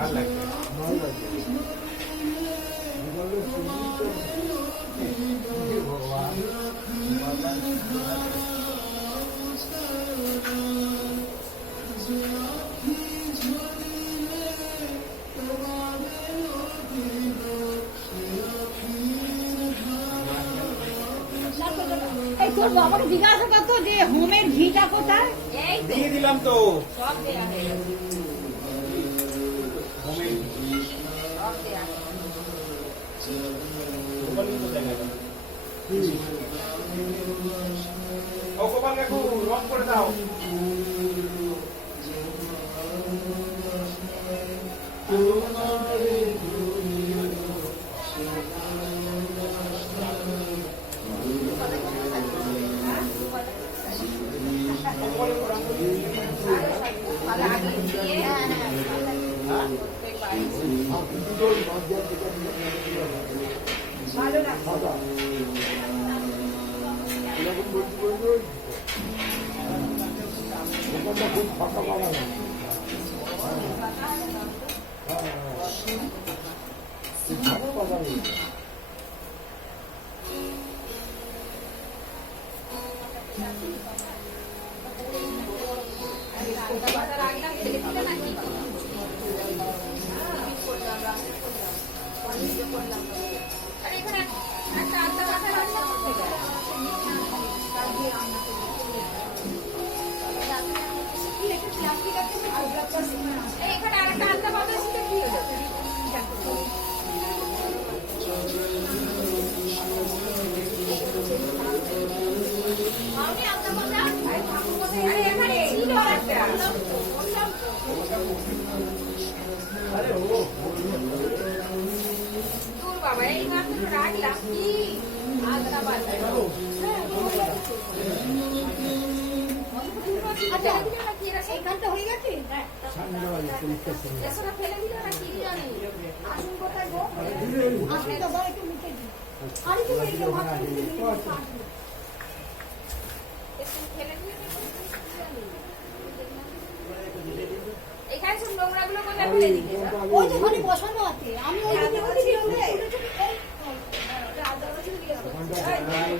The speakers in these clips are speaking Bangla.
ভালো লাগবে। ভালো লাগে ভগবান এই তোর বাবাকে জিজ্ঞাসা করতো যে হোমের ঘিটা কোথায়? এই তো দিয়ে দিলাম তো। সব দেয়া হয়ে গেছে। হোমের সব দেয়া হয়ে গেছে। গোপালকে কোথায় গেল? ও গোপাল কাকু রং করে দাও। ভালো আগে দিয়ে ভালো না এরকম বলতে বলতে দোকানটা খুব ফাঁকা পাওয়া না ফাঁকা পাওয়া নেই রাখলাম ছেলে দিলে নাকি আর এখানে একটা আধা পাতা রাখলাম এখানে আরেকটা আধা পাতা ছিল কি হলো আমি আধা পাতা আরে ঠাকুর কোথায় আরে এখানে ছিল আরেকটা দূর বাবা এই মাত্র রাখলাম কি আধা পাতা আচ্ছা এইখানটা হয়ে গেছে? এসব ফেলে দিল না কি জানি আসুন কোথায় গো? আসুন তো দাও একটু মুখে দিই। আরে তুমি এই যে ভাতটা মুখে দিয়ে দিও। এসব ফেলে দিল এখানে সব নোংরা গুলো কোথায় ফেলে দিবে ওই যে ওখানে বসানো আছে। আমি ওই দিকে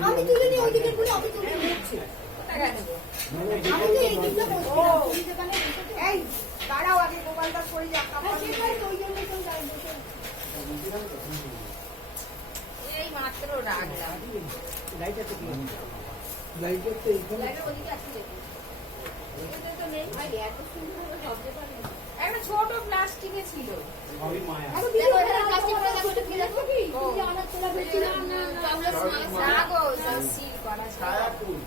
আমি তুলে নিয়ে ওই দিকে করে আমি তুলে নিচ্ছি। কোথায় গেল আমি তো এই দিকটা বসছিলাম। তুমি যেখানে বসেছো। এই দাঁড়াও আগে গোপালটা সরে যাক হ্যাঁ, সেটাই তো, ওই জন্যই তো যাই বসে। এই মাত্র রাখলাম লাইটার তো এইখানে লাইটের ওদিকে আছে দেখি এটাতে তো নেই ভাই এত সুন্দর শব্দ করে একটা ছোট প্লাস্টিকে ছিল সবই মায়া। আরে দিদি, ওখানে প্লাস্টিক করে দেখো, এটা ফেলে রাখো কি? তুমি যে আনাজ তোলা ফেলছি না। না গো সিল করা ছায়া ফুল।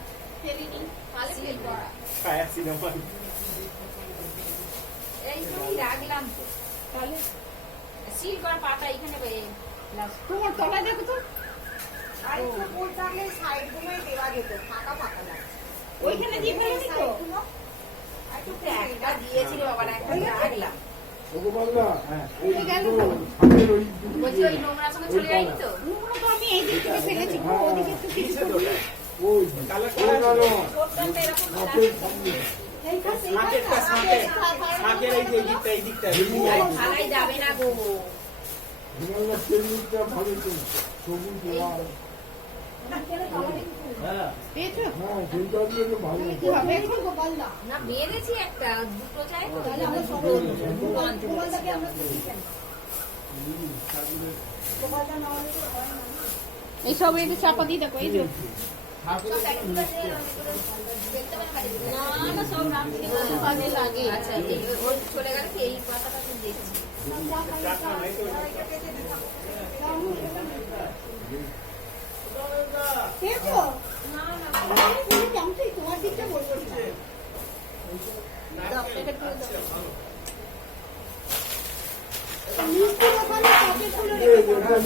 ফেলিনি তাহলে সিল করা ছায়া সিনেমা। এই তো রাখলাম তো তাহলে সিল করা পাতা এখানে তোমার তলায় দেখো তো। আর একটু ফুল থাকলে সাইড গুলোই দেওয়া যেত ফাঁকা ফাঁকা লাগে ওইখানে দিয়ে ফেলেছি তো। সাইডগুলো আর একটু একটা দিয়েছিল বাবা একটা রাখলাম ভগবানরা হ্যাঁ। ওই গেল দুটো তো। ছাদের ওই বলছি ওই নোংরা সঙ্গে চলে যায়নি তো নোংরা তো আমি এই দিক থেকে ফেলেছি গো, ওদিকে একটু কিছু দিয়েছে তো করিনি। ওটা। ওই কালার ওই করা গেল আছে। ছোট্ট এরকম হাতের সামনে এইখানে শাঁখেরটা, শাঁখের। শাঁখের এই যে এই দিকটা। থালাই যাবে না গো হিমালয় তেলটা ভালো তো সবুজ লাল হ্যাঁ। পেয়েছো? হ্যাঁ সেইটা দিয়ে তো ভালো কি হবে এখন গোপালদা? না বেড়েছি একটা দুটো চাই তো তাহলে আমরা সব গোপালদাকে আমরা খুশি চাই। গোপালদা না হলে তো হয় না। এইসব একটু চাপা দিয়ে দেখো এই যে না না সব রাখছি কাজে লাগে। আচ্ছা ওই চলে গেল কি এই পাতাটা তো দেখছি পেয়েছো? আমি বলেছি, আমি তো এই তোমার দিকটা বলবো না। মিষ্টির ওখানে কাপে তুলে রেখে দাও।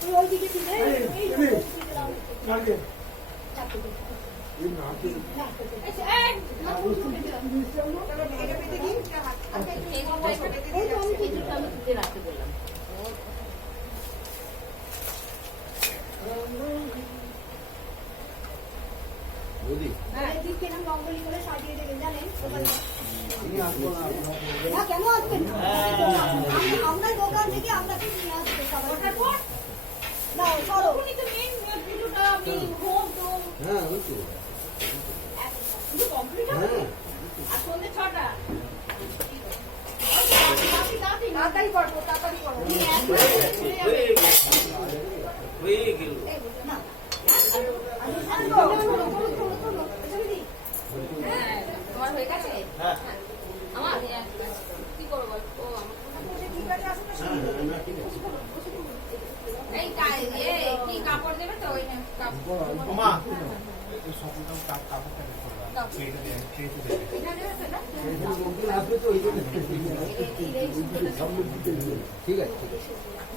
তুই ওই দিকে দিলে, এই যে ওই দিকে দাও। চাপে দিও। না, না, পুরো পেতে দাও। এই তো আমি কিছুটা আমি তুলে রাখতে বললাম। বৌদি এই দিকটা এরকম রঙ্গোলি করে সাজিয়ে দেবেন, জানেন? গোপালদা। না কেন আসবেন না? আপনার দোকান থেকে আপনাকে নিয়ে আসবে সবাই। ওঠার পর না করো। উনি তো মেন ভিডিওটা আপনি হোম তো হ্যাঁ ওই তো শুধু কমপ্লিট হবে আর সন্ধ্যে 6টা তাড়াতাড়ি করবো, তাড়াতাড়ি করবো। হ্যাঁ তোমার হয়ে গেছে হ্যাঁ আমার কি করবো বল? ও ঠিক আছে, আসুন না, এই কি কাপড় দেবে তো ওই কাপড় মা এটা দেবে তো না আসবে তো ওই জন্য ঠিক আছে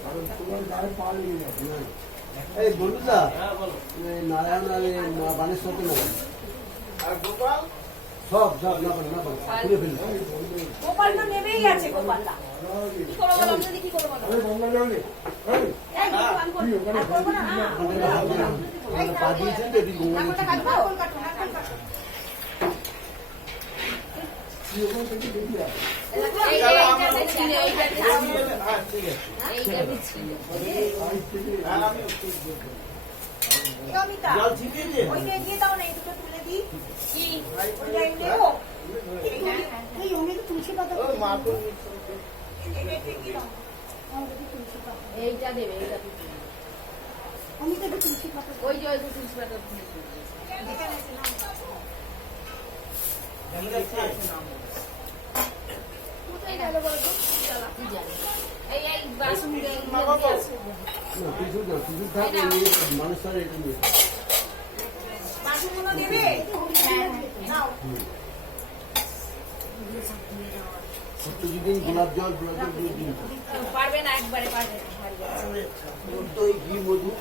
কারণ তোমার গায়ে পা লেগে যাবে। এই বন্ধুদা হ্যাঁ বলো নারায়ণ আর বানের সাথে না আর গোপাল সব না খুলে ফেলবে। গোপাল তো নেমেই আছে, গোপালদা। কি করবো বলো আমি যদি কি করবো বলো এই, আর করবো না, না। পা দিয়েছেন তো এদিকে গোঙালি নারকেলটা কাটবো? নারকেল কাটো, নারকেল কাটো। এইটা ছিল এইটা হ্যাঁ ঠিক আছে এইটা ছিল হ্যাঁ আমি এই অমিতা, জল ছিটিয়ে দিয়ে ওইটা দিয়ে দাও না, এই দুটো তুলে দিই। কি ওইটা নেবো। এই অনেক তুলসী পাতা। ও মা তো এটা কি দাও? আমাদের তুলসী পাতা। এইটা দেবে এইটা আমি তো তুলসী পাতা। ওই যে তুলসী পাতা এখানে আছে, নাও। কোথায় গেল বলো তো কি জানি এই বাসন না কিছু থাকবে মানুষ আর এটা নিয়ে বাসনগুলো দেবে? নাও। প্রতিদিন গোলাপ জল দিয়ে দিন পারবে না একবারে পারবে না দই ঘি মধু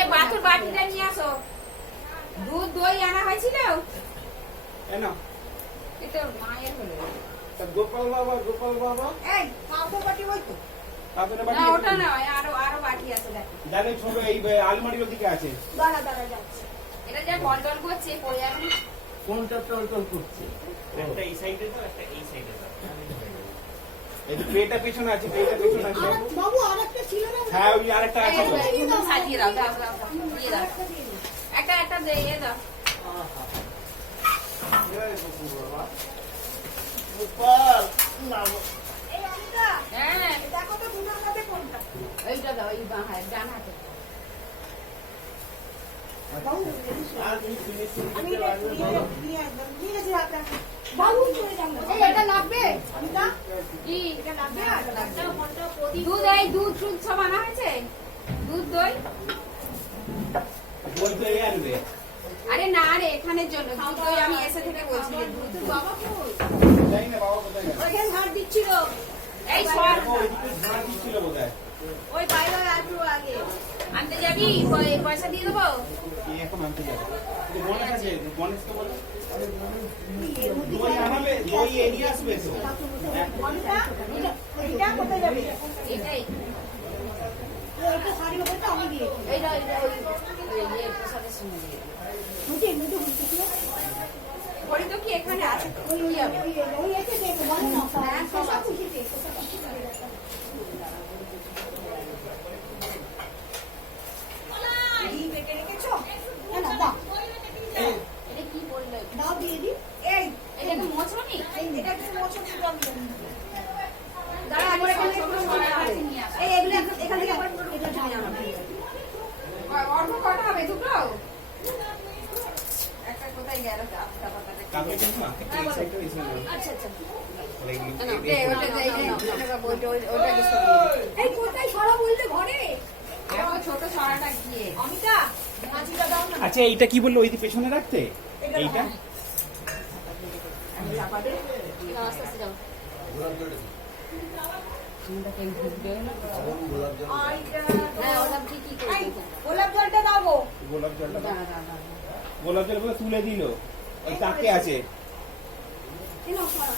এই বাথুর বাটিটা নিয়ে আসো দুধ দই আনা হয়েছিল কেন এটা মায়ের হলো তা গোপাল বাবা এই, পাউডো বাটি ওই তো। তারপরে না বাকি ওটা নয় আরো বাটি আছে দেখো জানেন ছোট এই আলমারির ওদিকে আছে দাঁড়া, দাঁড়া, যাচ্ছে। এটা যা বল টল করছে পড়ে যাবে না। কোনটা টল করছে একটা এই সাইডে দাও একটা এই সাইডে দাও এই যে পেটা পেছনে আছে পেটা পেছনে আছে আর বাবু আরেকটা ছিল না? হ্যাঁ ওই আরেকটা আছে তো এই সাজিয়ে দাও দাও দাও দিয়ে দাও একটা দিয়ে দাও গোপাল এই অমিতা, হ্যাঁ দেখো তো দুটোর মধ্যে কোনটা? এইটা দাও এই বাঁ হাত ডান হাতে আর তুমি আমি এটা নিয়ে আসবো। নিয়ে গেছি হাতে। বাবু চলে যান না। এই, এটা লাগবে? অমিতা, কি এটা লাগবে? আর লাগবে? দুধ এই দুধ দুধ সব আনা হয়েছে দুধ দই বলতে আনবে আরে না রে এখানের জন্য দুধ দই আমি এসে থেকে বলছি যে দুধ বাবা কই জানি না বাবা কোথায় গেল ওইখানে ঝাড় দিচ্ছিল। এই সর ও এদিকে ঝাড় দিচ্ছিল বোধহয় ওই বাইরে একটু আগে। আনতে যাবি পয়সা দিয়ে দেবো কি এখন আনতে যাবে গণেশ আছে গণেশকে বলো দই আনাবে দই এগিয়ে আসবে তো অমিতা, এইটা কোথায় যাবে? এটাই একটা শাড়ি ওপরটা আমি দিয়েছি। এইটা এইটা ওই ইয়ে প্রসাদের সঙ্গে দিয়ে দেবো। মুঠে ছিল। ঘড়ি তো কি এখানে আছে তো ওই কি হবে ওই এসে দেখো বলো না শশা খুশিতে শশা খুশিতে ঘি বেটে রেখেছো? না না দাও এটা কি বললো দাও দিয়ে দিই। এই, এটা কি মোচনি এটা একটু মোচন দিতে হবে। দাঁড়া আগে এখানে ছোট সরার কাছে নিয়ে আসো এই, এগুলো এখান থেকে আবার এটা ঢেলে আনবে। অল্প কটা হবে দুটো একটা কোথায় গেল আস্তা পাতাটা কাকে কিন্তু না এই সাইডটা এই সাইডটা আচ্ছা আচ্ছা লাগি ওটা ওটাকে সরিয়ে এই কোথায় সরা বলতে ঘরে? এরকম ছোট সরাটা গিয়ে অমিতা, মাছিটা দাও না। আচ্ছা এইটা কি বললো ওই যে পেছনে রাখতে এইটা আমি চাপা দে আস্তে আস্তে যাও গোলাপ জল চিন্তাকে ঢুকবে গোলাপ জল আর এটা হ্যাঁ ওটা কি কি করে এই, গোলাপ জলটা দাও গো। গোলাপ জলটা দাঁড়া দাঁড়া গোলাপ জল করে তুলে দিল ওই তাকে আছে এই নাও সরা।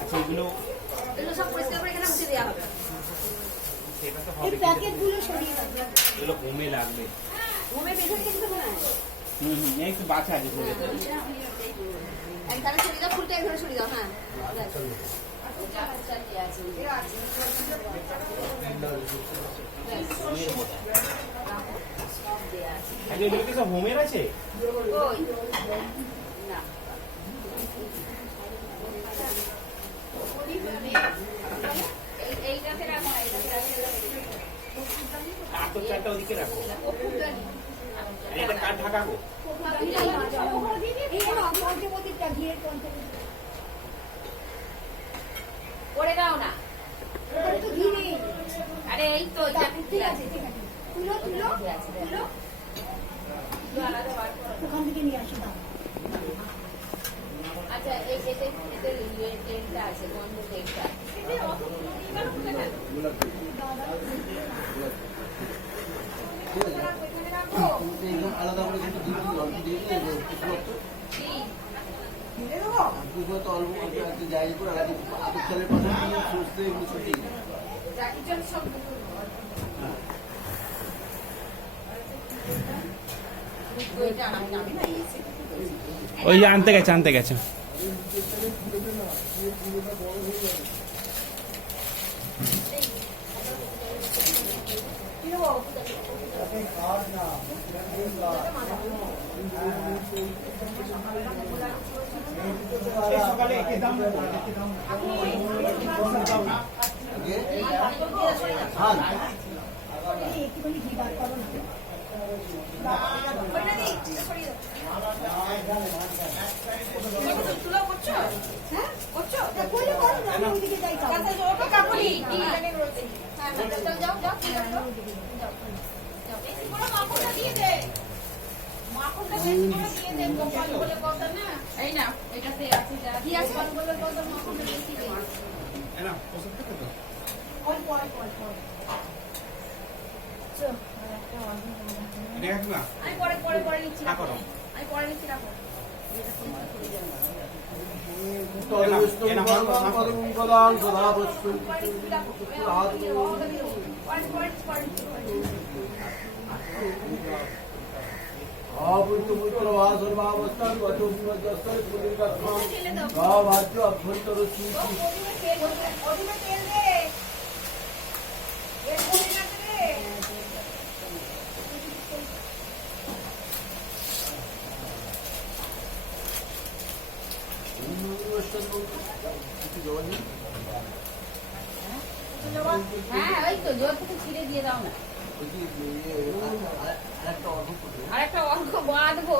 আচ্ছা এগুলো এগুলো সব পরিষ্কার করে এখানে মুছে দেওয়া হবে সেটা তো এই হবে প্যাকেটগুলো সরিয়ে দাও। এগুলো কমে লাগবে ঘুমে বেঁধে রেখেছি তো মনে হয় একটু বাচ্চা আছে তাহলে সরিয়ে দাও, ফুলটা এভাবে সরিয়ে দাও। হ্যাঁ এগুলো কি সব হোমের আছে? এইটাতে রাখো, এইটাতে রাখো। তো চারটা ওদিকে রাখো। এটা কাঠ ঢাকাবো। পড়ে দাও না। আরে এই তো ঠিক আছে ঠিক আছে, তুলো তুলো তুলো আলাদা বার করো। ওখান থেকে নিয়ে আসো দাও। আচ্ছা এই এতে তেলটা আছে, গন্ধ তেলটা। আলাদা করে কিন্তু দিয়ে দিই, অল্প দিয়ে দিই, তো অল্প একটু জায়গা করে আলাদা চালের পাশে সুস্থ এগুলো ছুটি সব ওই যে আনতে গেছে সকালে একে দাম একটুখানি ঘি বার করো না। হ্যাঁ করছো? তা করলে করো না, আমি ওইদিকে যাই খাবো। এই না এটাতে আছে যা কি আছে বলে কত মাখনটা বেশি দেই। না পছন্দ করতে তো অল্প অল্প অল্প এটা রাখবা আমি পরে নিচ্ছি না করো আমি পরে নিচ্ছি রাখো অভ্যন্তর হ্যাঁ ওই তো জোর থেকে ছিঁড়ে দিয়ে দাও না আরেকটা অর্ঘ বাঁধবো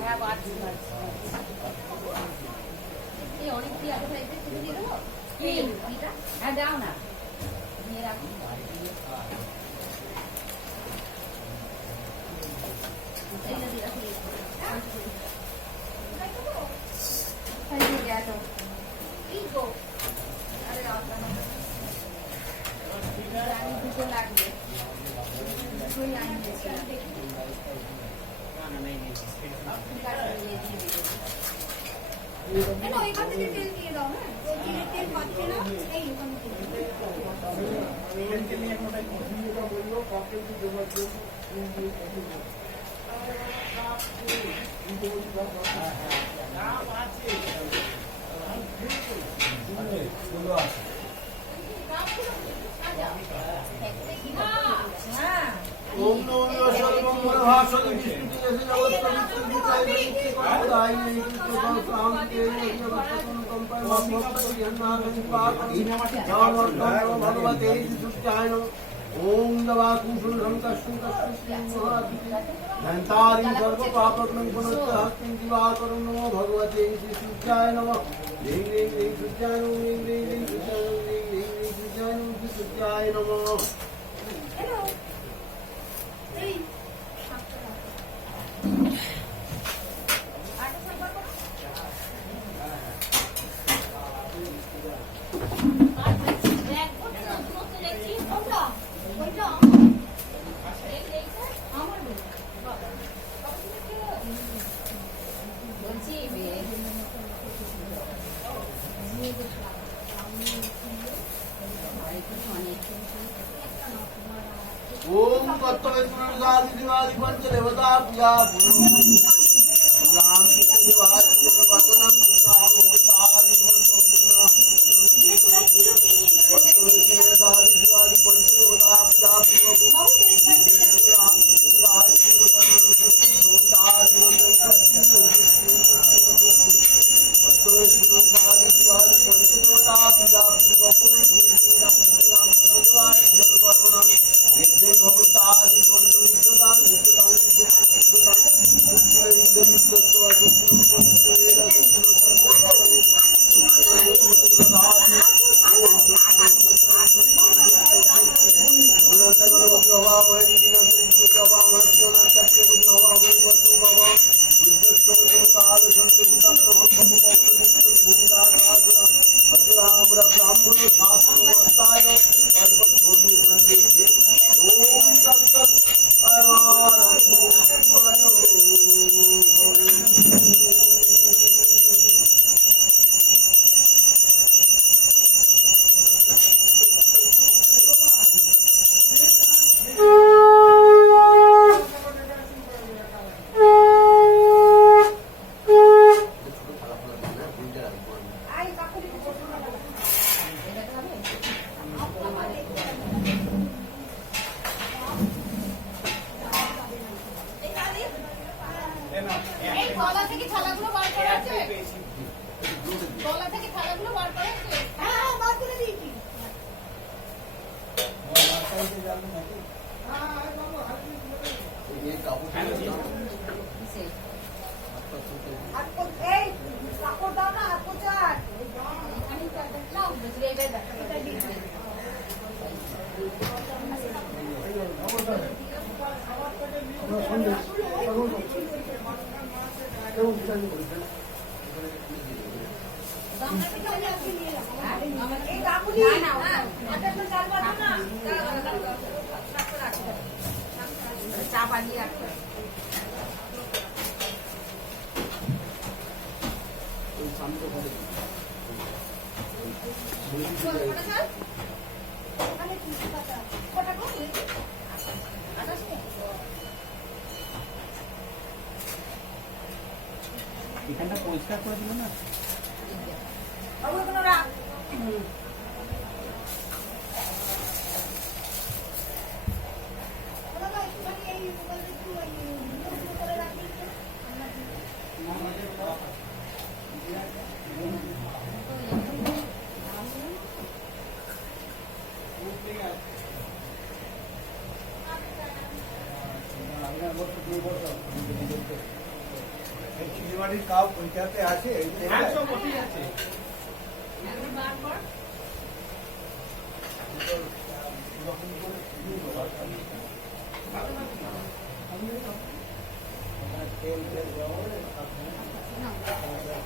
হ্যাঁ বাঁধছি এই অনেক কি আগে ফেলতে ছিঁড়ে দিয়ে দেবো এইটা হ্যাঁ দাও না দিয়ে রাখো এইটা দিয়ে রাখো এই গো আরে আমি দুটো লাগবে দুটোই আমি দিয়েছিলাম ওইখান থেকে তেল দিয়ে দাও। হ্যাঁ তেল পাচ্ছে না, এই ওখান থেকে ওম নমো সর্বমঙ্গল ভাষণ বিষ্ণু ভগবতে সুষ্টায়ন ওম দবাকুশুল ধন্তারি সর্ব পাপগ্নং পুনঃস্তিং দিবাকরং নমো ভগবতে সুষ্টায় নমঃ রিং রিং রিং সুষ্টায় নমঃ রিং রিং রিং সুষ্টায় নমঃ রিং রিং রিং সুষ্টায় নমঃ সুষ্টায় নমঃ कर्तव्य दिवाली पंचदेवता पूजा राम कृष्ण दिवाली पाटनम नाम तारि दिवाली पंचदेवता पूजा राम कृष्ण दिवाली এই গলা থেকে থালাগুলো বার করা আছে? গলা থেকে থালাগুলো বার করা আছে? হ্যাঁ বার করে দিয়েছি আর এই কাপড় দাও না আর কোচার নাও, এইবার দেখো, এটা দিয়ে দিই। এই কাকুলি না, না, হাতে তো চাল বাটো না চা বানিয়ে রাখতে হবে। কটা চাল? ওখানে কিছু পাতা কটা গো? আটাশ টা? এখানটা পরিষ্কার করে দিল না বাবু কোনো রাখ ওরা একটুখানি এই মোবাইলে একটু নোট করে রাখি চিলিমাটির কাপ পঞ্চায়েতে আছে হ্যাঁ সব ওটাই আছে এখন বার কর।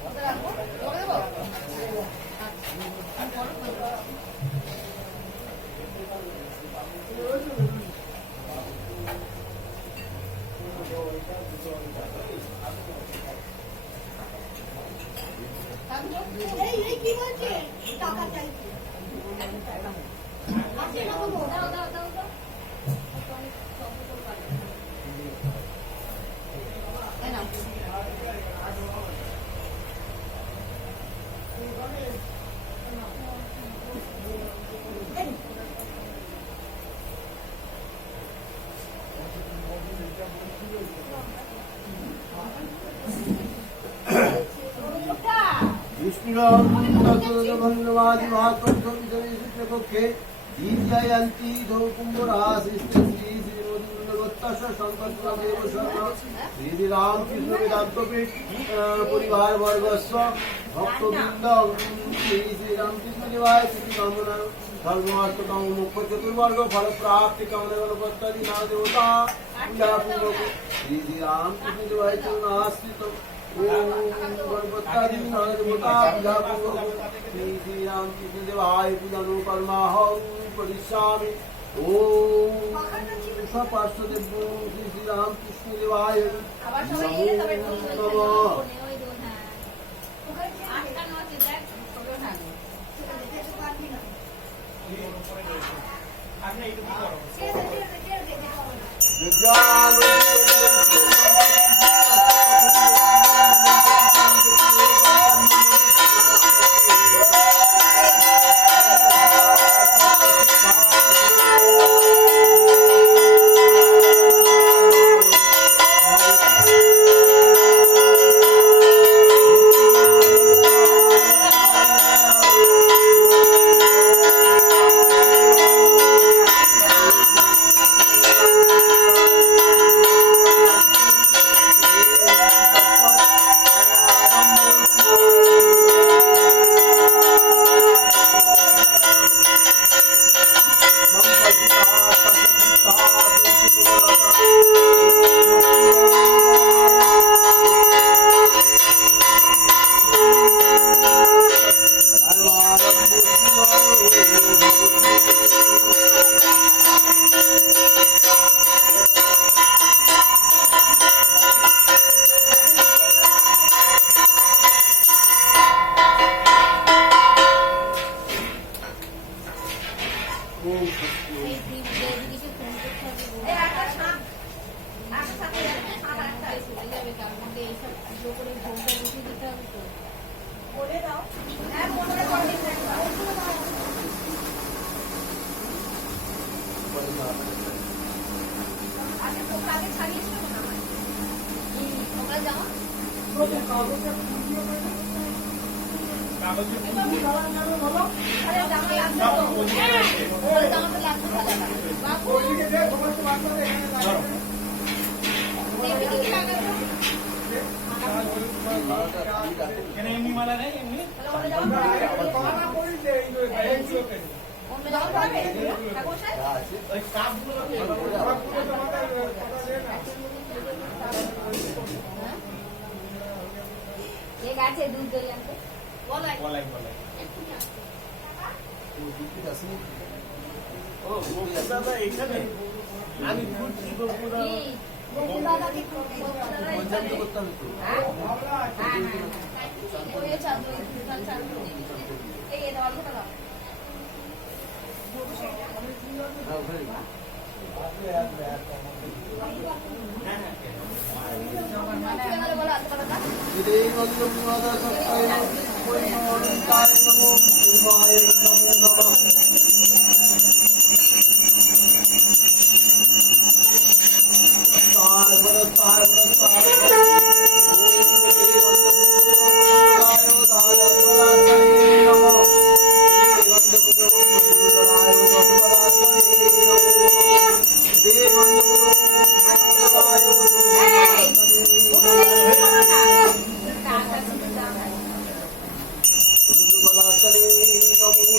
ওটা রাখবো? ওটা দেবো? আচ্ছা। বড় করবো। এই কি বলছে টাকা চাইছে আছে না বাবু দাও, দাও, দাও, দাও। এই নাও। विष्णुराधवादि महाकंठे दीर्घयंती कुंभराशिष्ट श्री श्रीमोदीवत्तश संकल्पदेव शर्मा श्री रामकृष्ण वेदांतपीठ परिवार वर्गस्व भक्तवृंद श्री श्री रामकृष्ण देवाय श्री कामना धर्मार्थ काम मुख्य चतुर्वर्ग फल प्राप्ति कामना गणपति नाम देवता पूजा पूर्वक श्री श्री रामकृष्ण देवाय चरणाश्रित ओम गणपति नाम देवता पूजा पूर्वक श्री श्री रामकृष्ण देवाय पूजा नो कर्माहं परिश्यामि ओम सपार्षदेव श्री श्री रामकृष्ण देवाय আবার সবাই এলে তবে ঠিক হয়ে যাবে। নমঃ। ওই দোন, হ্যাঁ। আটটা নয়, দেখ, ছবিও থাকবে। আপনি একটু কি করো ছেড়ে দে এই দীপ দেবীকে ফোন করতে হবে এই একটা ছাপ একসাথে ছাপ একটা চলে যাবে তার মধ্যে এইসব পুজো করে ভোগটা বসিয়ে দিতে হবে তো বলে দাও হ্যাঁ মনে করে আচ্ছা তোমরা আগে ছাড়িয়েছো না তোমরা যাও কাগজে আরে জামা লাগবে সব তো বলতে আছে। ওই জামাটা লাগবে ভালো বাবু দেবী কি লাগাবে এখানে এমনি মালা নেই এমনি তাহলে ওটা জামা অন্য জামা পাবে ঠাকুর সাহেব ওই কাপগুলো এ গাছে দুধ দই আনতে বলাই বলাই বলাই ও দাদা এখানে আমি ঘুরছি গোপুরা কি গোকুল দাদা কি পঞ্চায়েত করতে হবে তো হ্যাঁ ওই চাল দই চাল চাল এই এটা অল্পটা দাও হ্যাঁ ওখানে কেন বলা আছে দাদা শ্রী মন্দিরমাতা সত্তায় পরিমলন্তায় নমো পূর্বায় নমো নমঃ তার বরস্তার বরস্তার নমো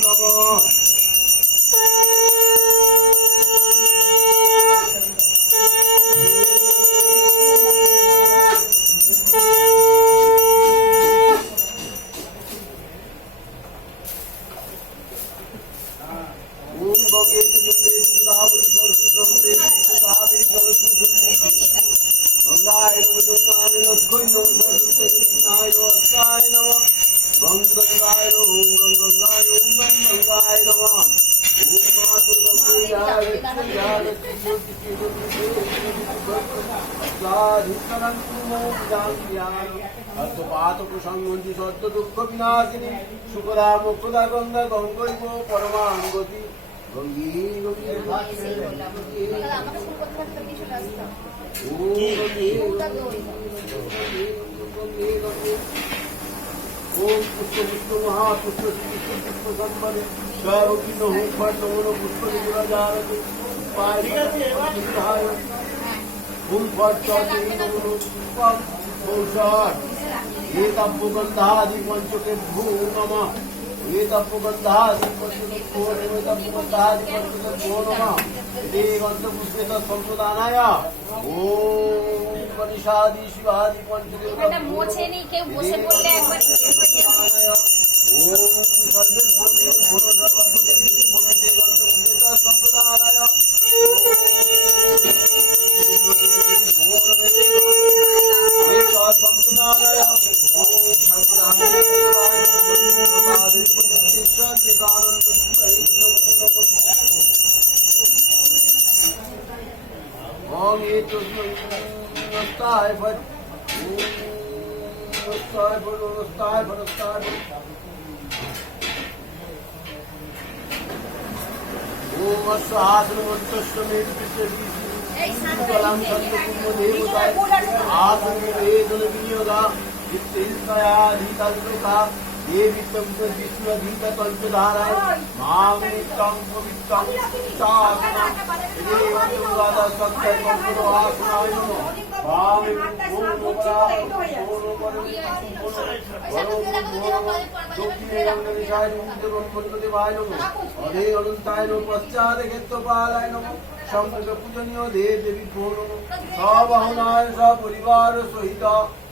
নমঃ ওম গঙ্গে জলে গোদাবরী সরস্বতী নর্মদে কাবেরী জলস্রোতে গঙ্গায় নমঃ যমুনায় লক্ষ্মী নমঃ সরস্বতী নায় নমস্কায় নমঃ গঙ্গায় ওম গঙ্গায় ওম গঙ্গায় নমঃ ওম মাতুর গঙ্গে জয় জয় সদ্য সদ্য দুঃখ বিনাশিনী শুকরা মুখদা গঙ্গা গঙ্গৈব পরমাঙ্গতি গঙ্গী গঙ্গে আমাকে শুরু করতে পারতাম কিছু রাস্তা ओम पुष्प पुष्प महापुष्प पुष्प संबंध सर्वकीर्ण हो फट नमो पुष्प निराजारत पाय फूल फट चौथे नमो पुष्पम औषध ये तप्पगंधादि पंचके भू नमः ये तप्पगंधादि पंचके भू नमः तप्पगंधादि पंचके भू नमः ये गंधपुष्पेत संप्रदानाय ओम मनीषादि शिवादि पंचके এটা মোছে নেই কেউ বসে পড়লে একবার ओम सर्वे भूते भूनो सर्वभूते भूनते गंधपुष्पेत संप्रदानाय Om itu nostai but nostai Om asahadru mantasya এই Kalam santukumma devatai Adhanu vedana vinyoga Vittayaya adhitalluka Devitam vishnu adhita panchadharai Mamritam pavittam Chasana Evam yugada sattva pampuro asanaya namo Vami পূজনীয় দেব দেবী সবাহনায় সপরিবার সহিত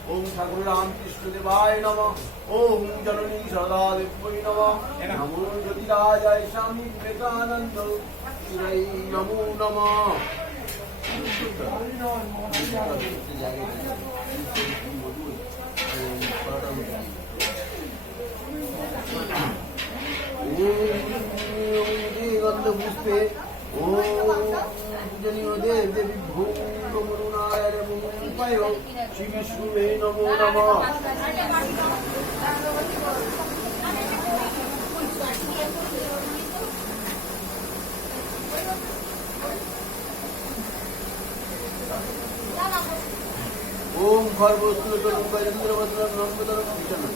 ওম ঠাকুর রামকৃষ্ণ দেবায় নমঃ ওম জননী সদা দেব্যই নমঃ নমো জ্যোতিরাজায় স্বামী বিবেকানন্দ শিবাই নমো নমঃ গন্ধ পুষ্পে ওম পূজনীয় দেব দেবী ভূমরুণায় উপায় শ্রী বিষ্ণুবে নমো নমঃ। ओम खरगोशुलतरं वैरन्द्रवदनं नम्रतरं विष्णु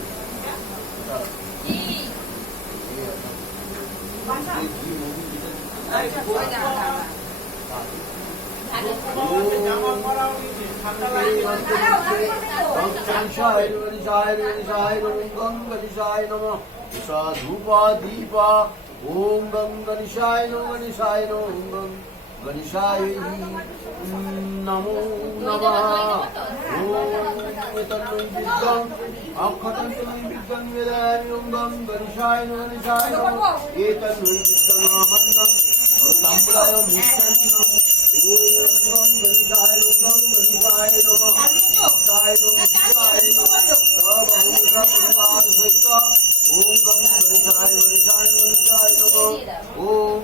धूपा दीपा ओम गं गणेशाय ओम गं गणेशाय नमो नमः। ओम तन्मय विद्यं अक्षतन्मय विद्यं वेदामि ओम गं गणेशाय नमः। एतन्मय विद्यमामन्नं ताम्बूलाय मिष्टान्नं ओम गं गणेशाय नमः। गणेशाय नमः गणेशाय नमः परिवार सहित ओम गं गणेशाय नमः। ओम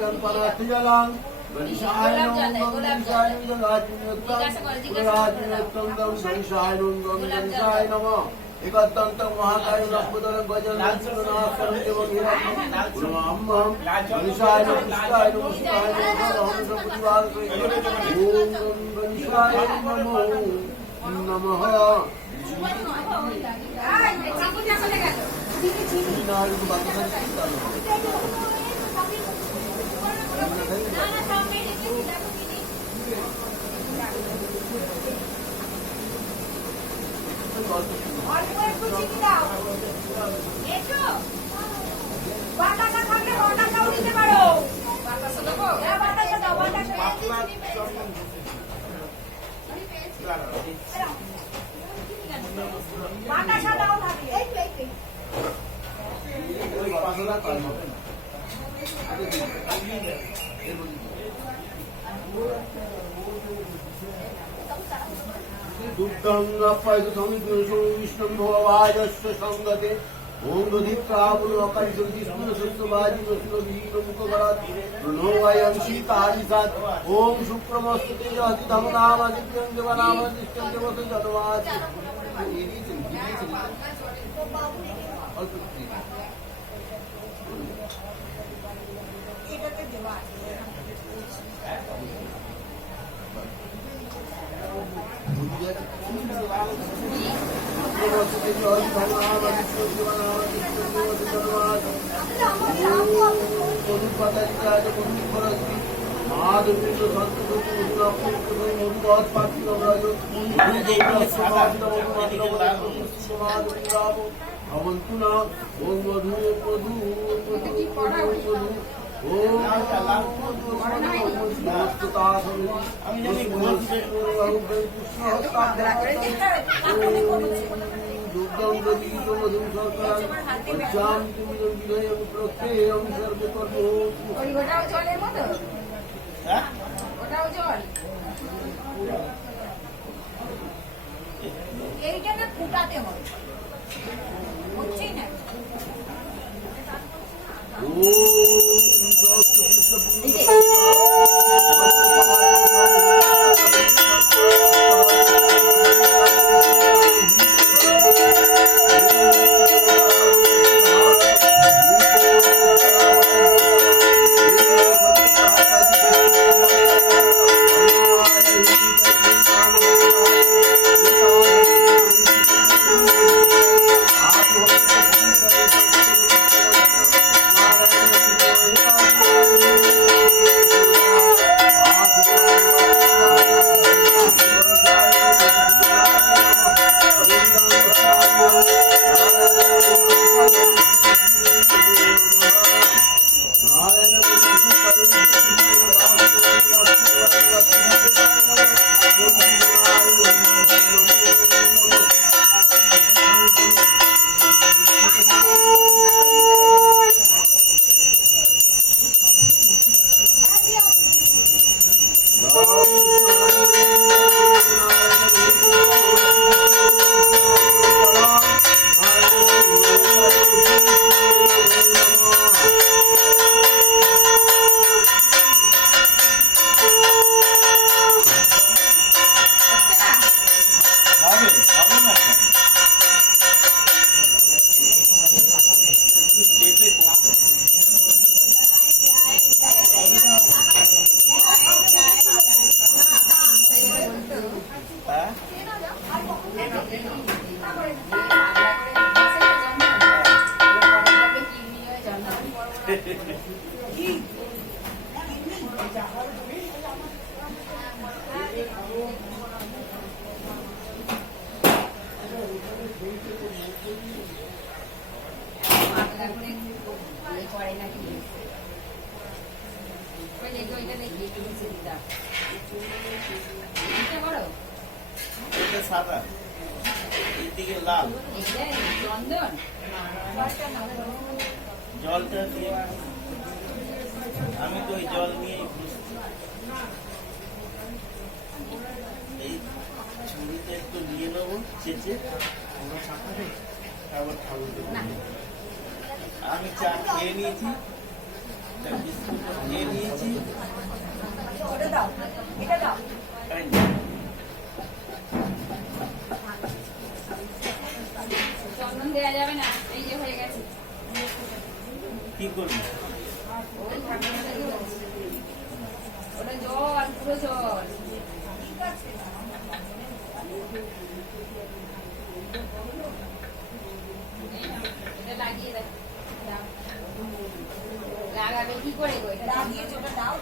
गणपनाथजलं गणेशाय नमः गणेशाय गणेशाय नमः। एकदन्तं महाकाय नमोदरं गजनं सुरनाथं देवं हिरण्यं गणेशाय नमः परिवार ओम गणेशाय नमः। অল্প একটু চিনি দাও একটু বাতাসা থাকলে বাতাসাও দিতে পারো। বাতাসা দেবো? হ্যাঁ বাতাসা দাও বাতাসা। বাতাসা দাও থাকলে এই তো এই दुग्धं अप्पयितं विष्णुं भवाजस्य संगते ओम दधित्राबुलकारिसुजिस्पुरसुस्तवाजिनसुरवीरमुखगणात् शीतादिसात् ओम शुक्रमस्तुते अतिधमनामदित्यं देवनामदित्यं देवत जन्मात् এটাতে দেওয়া আছে। ওটাও জলের মতো? ওটাও জল? এইটাকে ফুটাতে হবে, হচ্ছেই না। আলাদা করে ইয়ে করে নাকি ওই যে ওইটা দেখি একটু মিশিয়ে দিতাম এটা বড় এটা সাদা, এইদিকে লাল। এইটা চন্দন জলটা দিয়ে আমি তো ওই জল নিয়ে এই ছুরিতে একটু নিয়ে নেবো চেঁচে, আবার খাবো। আমি চা খেয়ে নিয়েছি, বিস্কুট খেয়ে নিয়েছি। ওটা দাও এটা দাও তাই না? চন্দন দেওয়া যাবে না এই যে হয়ে গেছে কি করবি? ওই ঠাকুরটা কি বলছে? ওটা জল পুরো জল এটা লাগিয়ে দাও লাগাবে কি করে গো এটা লাগিয়ে ওটা দাও